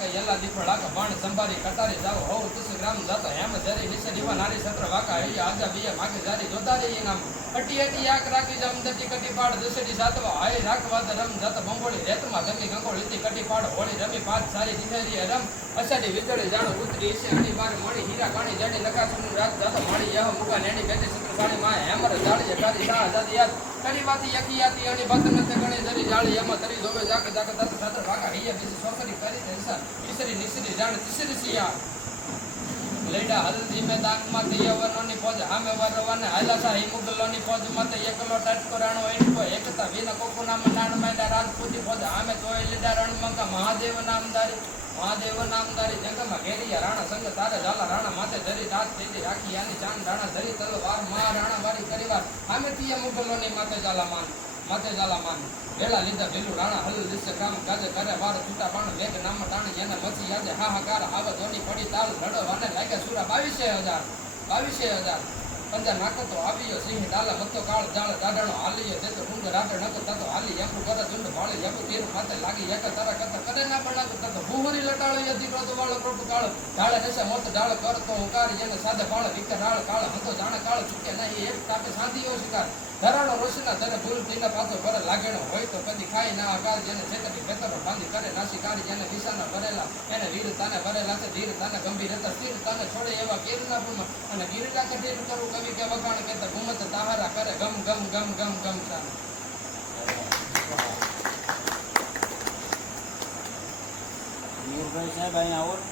ಎಲ್ಲ દીપડાಕ બાણ સંભારી કટારી જાવ હો તુસ ગ્રામ જાતો હેમ જરી નિશે દીવા નારી સત્ર વાકા હે આજા બીયા માગે જારી જોતારી નામ અટી અટી આક રાખી જમ દટી કટી પાડ દસડી સાતવા હાય રાખવાદ રમ જત બંગોળી રેતમાં ધંગી ગંગોળી તી કટી પાડ હોળી રમી પાંચ સારી દિનેરી રમ અસાડી વિતળી જાણો ઉતરી છે અણી બાર મણી હીરા કાણી જડી નકાસનું રાત જાતો માળી યહ મુકા નેડી બેટી સત્ર સાણી માં હેમર જાળી જાડી સા જાતી યાદ કરી વાતી યકિયાતી અણી બત નથે ગણી જરી જાળી એમાં તરી જોવે જાક જાક તત સત્ર વાકા હૈયા બીજી સોસરી કરી દેસા ઈસરી નિસરી જાણ તીસરી સિયા લેડા હલ્દી મે દાંગ માં દિયવનોની ફોજ હામે વરવાને હાલાસા હિમુગલોની ફોજ મતે એકલો ટટકો રાણો એટકો એકતા વિન કોકો નામ નાણ મેડા રાજપૂતી ફોજ હામે તોય લીડા રણમંકા મહાદેવ નામદારી જંગમાં ઘેરિયા રાણા સંગ તારે ઝાલા રાણા માથે ધરી રાત તેદી રાખી આની ચાંદ રાણા ધરી તલવાર મા રાણા વારી કરીવાર હામે તીય મુગલોની માથે ઝાલા માન વેલા લીધા ભેલું રાણા હલ દિશે કામ કાજે કરે વાર છૂટા બાણ વેગ નામ તાણી જેને મચી યાદે હાહાકાર આવ ધોની પડી તાલ લડો વાને લાગ્યા સુરા 22000 પંજા નાખતો આવ્યો સિંહ ડાલા મતો કાળ જાળ દાડણો હાલીએ દેતો કુંડ રાટે નકો તતો હાલી યકુ કરે ઝુંડ ભાળી યકુ તીર માથે લાગી યક તરા કત કરે ના બનાતો તતો ભૂહરી લટાળો યદીકો તો વાળો પ્રભુ કાળ ઢાળે નશે મોત ઢાળ કરતો હુકાર જેને સાદે ભાળ વિકરાળ કાળ હતો જાણે કાળ ચૂકે નહીં એક તાપે સાંધીઓ શિકાર ધરાળો રોશના તને ભૂલ પીને પાછો ભરે લાગેણો હોય તો કદી ખાઈ ના આકાર જેને છેતરી ખેતરો બાંધી કરે નાશિકારી જેને વિસાના ભરેલા એને વીર તાને ભરેલા છે ધીર તાને ગંભીર હતા સ્થિર તાને છોડે એવા ગીરના પૂમાં અને ગીરડા કઠીર કરું કવિ કે વખાણ કે ઘુમત તાહારા કરે ગમ ગમ ગમ ગમ ગમ તાને મીરભાઈ સાહેબ અહીંયા આવો